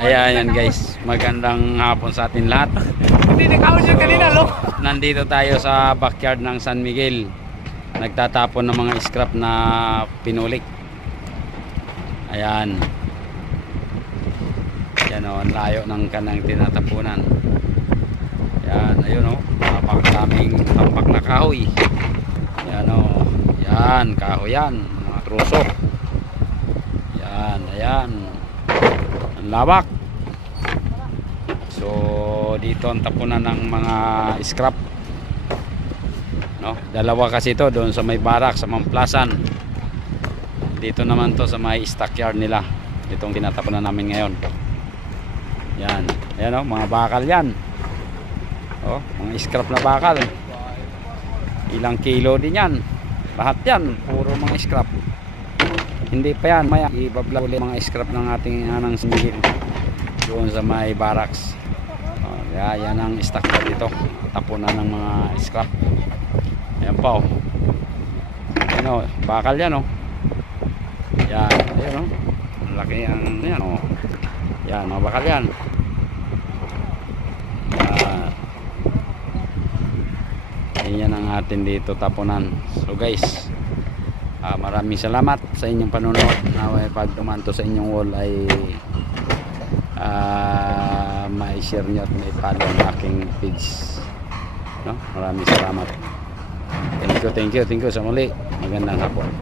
Ayan guys, magandang hapon sa atin lahat. Hindi nakaon siya kanina, lo. Nandito tayo sa backyard ng San Miguel. Nagtatapon ng mga scrap na pinulik. Ayan. Yan o, ang layo ng kanang tinatapunan. Yan, ayun o, napakadaming tampak na kahoy. Yan o, yan, kahoy yan, mga truso. Yan, ayan. Ang lawak. So dito ang tapunan ng mga scrap, no? Dalawa kasi ito, doon sa may barak sa Mamplasan. Dito naman to sa may stockyard nila. Itong tinatapunan namin ngayon. Yan, ayan o, mga bakal yan. Oh, mga scrap na bakal. Ilang kilo din yan. Lahat yan, puro mga scrap. Hindi pa yan, maya ibabla ulit mga scrap ng ating anang sinigil doon sa may barracks. Yan ang stock dito, tapunan ng mga scrap. Ayan pa o, yan o, bakal yan o. Yan, ayan o, laki ang yan o. Yan, mga bakal yan. Yan ang atin dito tapunan. So guys, maraming salamat sa inyong panonood. Naway pag tumanto sa inyong wall ay ma-share nyo at ma-follow ang aking page, no? Maraming salamat. Thank you sa muli. Magandang hapon.